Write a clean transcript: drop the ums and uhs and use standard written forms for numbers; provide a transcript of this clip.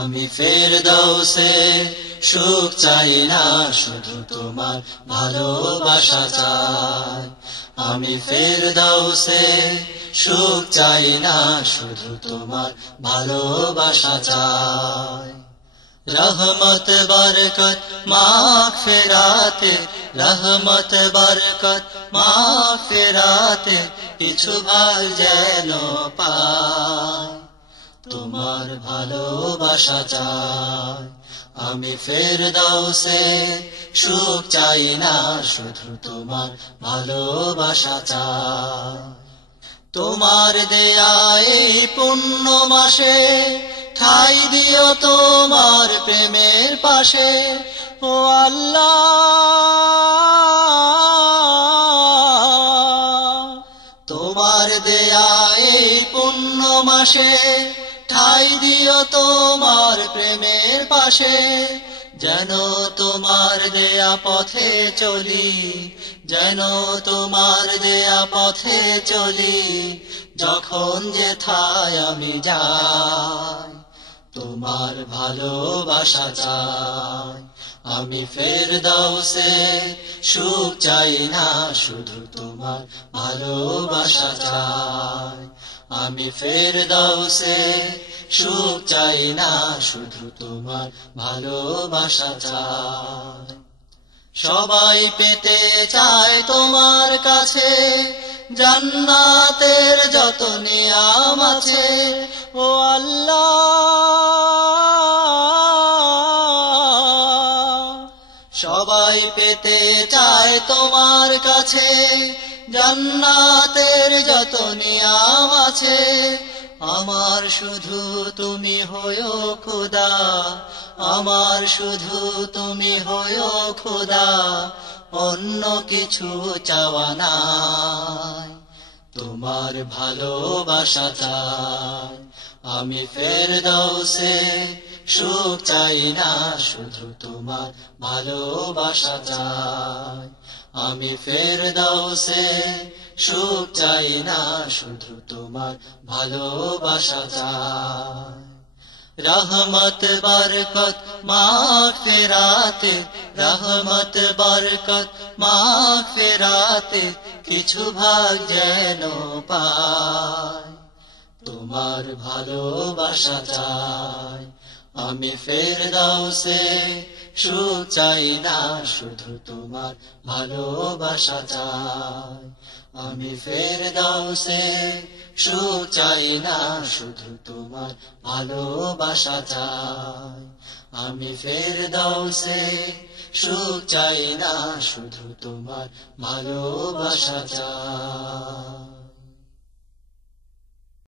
আমি ফেরদৌসে সুখ চাই না, শুধু তোমার ভালোবাসা চাই। আমি ফেরদৌসে সুখ চাই না, শুধু তোমার ভালোবাসা চাই। রহমত বরকত মাগফিরাতে, রহমত বরকত মাগফিরাতে কিছু ভাগ যেন পাই। তোমার ভালোবাসা চাই। আমি ফেরদৌসে সুখ চাই না, শুধু তোমার ভালোবাসা চাই। তোমার দেয়া এই পুণ্য মাসে ঠাই দিও তোমার প্রেমের পাশে, ও আল্লাহ। তোমার দেয়া এই পুণ্য মাসে ঠাই দিও তোমার প্রেমের পাশে, যেন তোমার দেয়া পথে চলি, যেন তোমার দেয়া পথে চলি, যখন যেথায় আমি যাই। তোমার ভালোবাসা চাই। আমি ফেরদৌসে সুখ চাই না, শুধু তোমার ভালোবাসা চাই। আমি ফেরদৌসে সুখ চাই না, শুধু তোমার ভালোবাসা চাই। সবাই পেতে চায় তোমার কাছে জান্নাতের যত নিয়াম আছে, ও আল্লাহ। সবাই পেতে চায় তোমার কাছে জান্নাতের যত নিয়াম আছে। আমার শুধু তুমি হয়ো খোদা, আমার শুধু তুমি হয়ো খোদা, অন্য কিছু চাওয়া নাই। তোমার ভালোবাসা চাই। আমি ফেরদৌসে সুখ চাই না, শুধু তোমার ভালোবাসা চাই। আমি ফেরদৌসে সুখ চাই না, শুধু তোমার ভালোবাসা চাই। রহমত বরকত মাগফিরাতে, রহমত বরকত মাগফিরাতে কিছু ভাগ যেন পাই। তোমার ভালোবাসা চাই। আমি ফেরদৌসে সুখ চাই না, শুধু তোমার ভালোবাসা চাই। আমি ফেরদৌসে সুখ চাই না, শুধু তোমার ভালোবাসা চাই। আমি ফেরদৌসে সুখ চাই না, শুধু তোমার ভালোবাসা চাই।